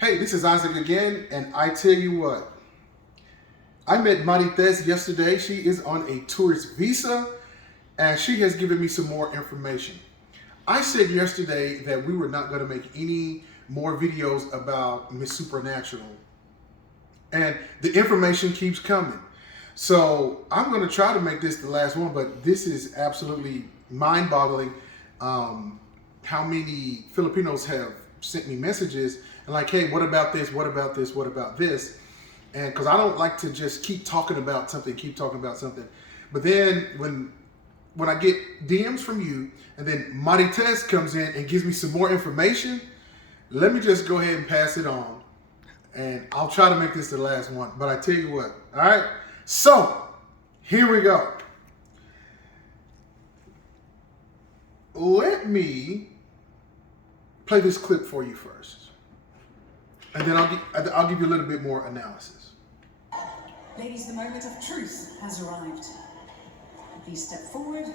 Hey, this is Isaac again, and I tell you what, I met Marites yesterday. She is on a tourist visa, and she has given me some more information. I said yesterday that we were not going to make any more videos about Miss Supernatural, and the information keeps coming. So I'm going to try to make this the last one, but this is absolutely mind-boggling. How many Filipinos have sent me messages and like, hey, what about this? What about this? What about this? And because I don't like to just keep talking about something, But then when I get DMs from you, and then Marites comes in and gives me some more information, let me just go ahead and pass it on. And I'll try to make this the last one. But I tell you what, all right? So, here we go. Let me play this clip for you first. And then I'll give you a little bit more analysis. Ladies, the moment of truth has arrived. Please step forward.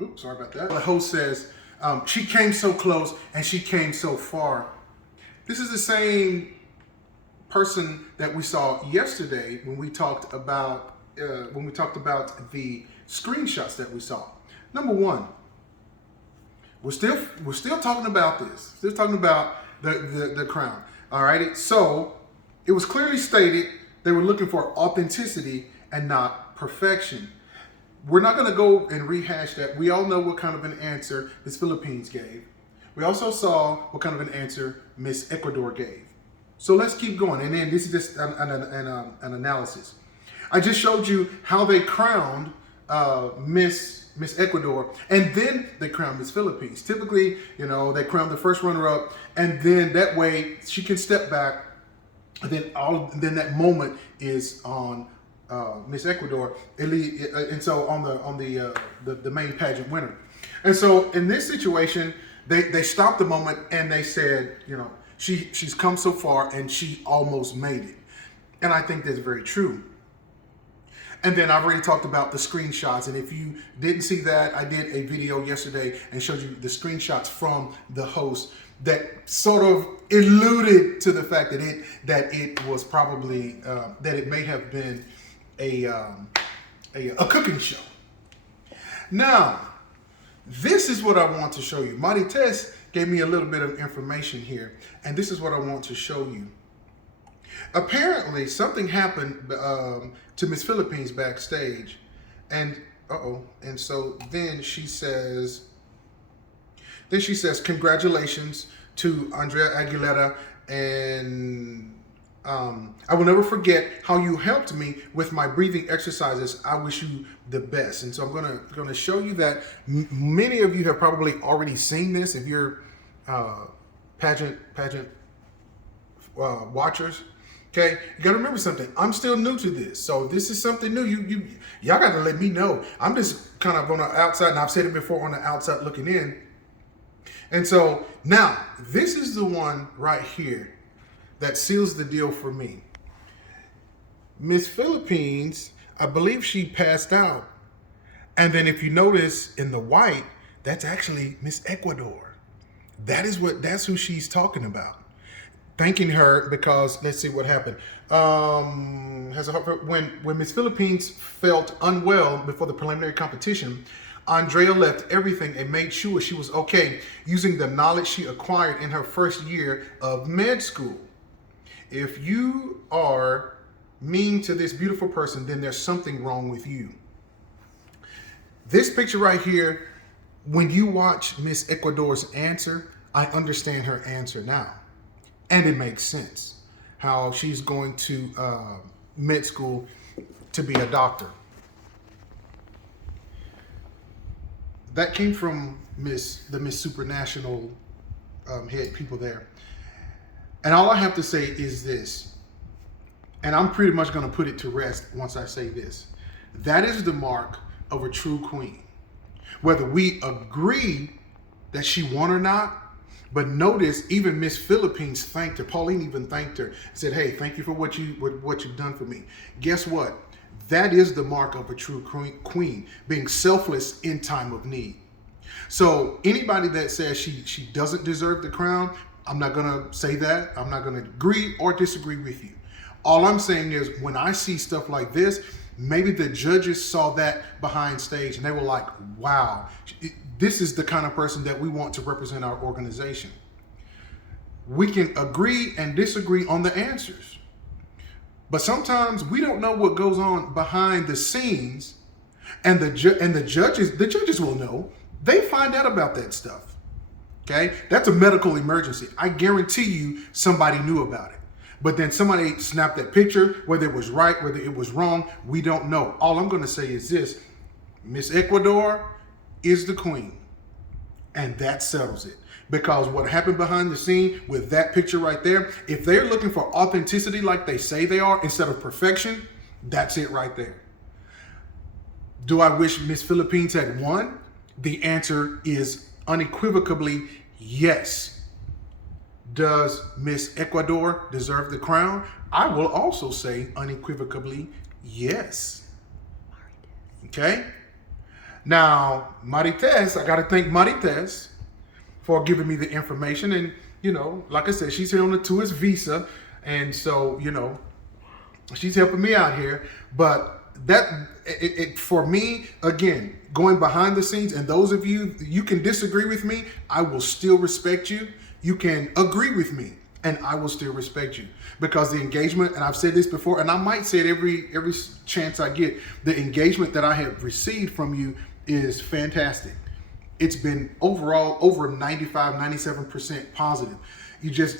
Oops, sorry about that. The host says, she came so close and she came so far. This is the same person that we saw yesterday when we talked about the screenshots that we saw. Number one, we're still talking about this. Still talking about the crown. All righty. So it was clearly stated they were looking for authenticity and not perfection. We're not going to go and rehash that. We all know what kind of an answer Miss Philippines gave. We also saw what kind of an answer Miss Ecuador gave. So let's keep going. And then this is just an analysis. I just showed you how they crowned Miss Ecuador, and then they crown Miss Philippines. Typically, they crown the first runner-up, and then that way she can step back, and then that moment is on Miss Ecuador, and so on the main pageant winner. And so in this situation, they stopped the moment and they said, she's come so far and she almost made it, and I think that's very true. And then I've already talked about the screenshots. And if you didn't see that, I did a video yesterday and showed you the screenshots from the host that sort of alluded to the fact that it was probably, that it may have been a cooking show. Now, this is what I want to show you. Marites gave me a little bit of information here, and this is what I want to show you. Apparently, something happened to Miss Philippines backstage, and and so then she says, congratulations to Andrea Aguilera, and I will never forget how you helped me with my breathing exercises. I wish you the best. And so I'm gonna show you that. Many of you have probably already seen this if you're pageant watchers. Okay, you gotta remember something. I'm still new to this, so this is something new. Y'all gotta let me know. I'm just kind of on the outside, and I've said it before, on the outside looking in. And so now this is the one right here that seals the deal for me. Miss Philippines, I believe she passed out, and then if you notice in the white, that's actually Miss Ecuador. That's who she's talking about. Thanking her because, let's see what happened. When Miss Philippines felt unwell before the preliminary competition, Andrea left everything and made sure she was okay using the knowledge she acquired in her first year of med school. If you are mean to this beautiful person, then there's something wrong with you. This picture right here, when you watch Miss Ecuador's answer, I understand her answer now. And it makes sense how she's going to med school to be a doctor. That came from the Miss Supranational head people there. And all I have to say is this, and I'm pretty much going to put it to rest once I say this. That is the mark of a true queen. Whether we agree that she won or not, but notice even Miss Philippines thanked her. Pauline even thanked her and said, hey, thank you for what you've done for me. Guess what? That is the mark of a true queen, being selfless in time of need. So anybody that says she doesn't deserve the crown, I'm not going to say that. I'm not going to agree or disagree with you. All I'm saying is when I see stuff like this, maybe the judges saw that behind stage and they were like, wow, this is the kind of person that we want to represent our organization. We can agree and disagree on the answers, but sometimes we don't know what goes on behind the scenes, and the judges will know. They find out about that stuff. Okay, that's a medical emergency. I guarantee you somebody knew about it. But then somebody snapped that picture, whether it was right, whether it was wrong, we don't know. All I'm going to say is this: Miss Ecuador is the queen. And that settles it. Because what happened behind the scene with that picture right there, if they're looking for authenticity like they say they are instead of perfection, that's it right there. Do I wish Miss Philippines had won? The answer is unequivocally yes. Does Miss Ecuador deserve the crown? I will also say unequivocally yes. Okay? Now, Marites, I got to thank Marites for giving me the information. And, you know, like I said, she's here on the tourist visa. And so, you know, she's helping me out here. But for me, again, going behind the scenes, and those of you, you can disagree with me, I will still respect you. You can agree with me, and I will still respect you, because the engagement, and I've said this before, and I might say it every chance I get, the engagement that I have received from you is fantastic. It's been overall over 95, 97% positive.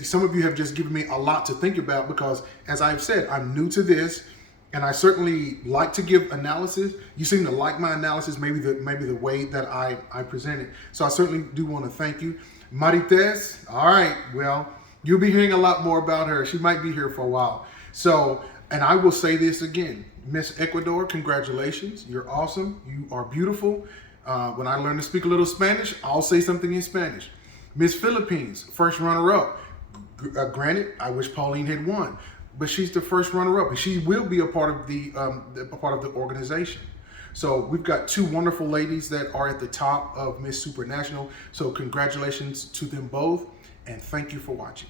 Some of you have just given me a lot to think about, because as I've said, I'm new to this, and I certainly like to give analysis. You seem to like my analysis, maybe the way that I present it. So I certainly do want to thank you. Marites, all right, well, you'll be hearing a lot more about her. She might be here for a while. So, and I will say this again, Miss Ecuador, congratulations. You're awesome. You are beautiful. When I learn to speak a little Spanish, I'll say something in Spanish. Miss Philippines, first runner-up. Granted, I wish Pauline had won, but she's the first runner-up, and she will be a part of the organization. So we've got two wonderful ladies that are at the top of Miss Supranational. So congratulations to them both, and thank you for watching.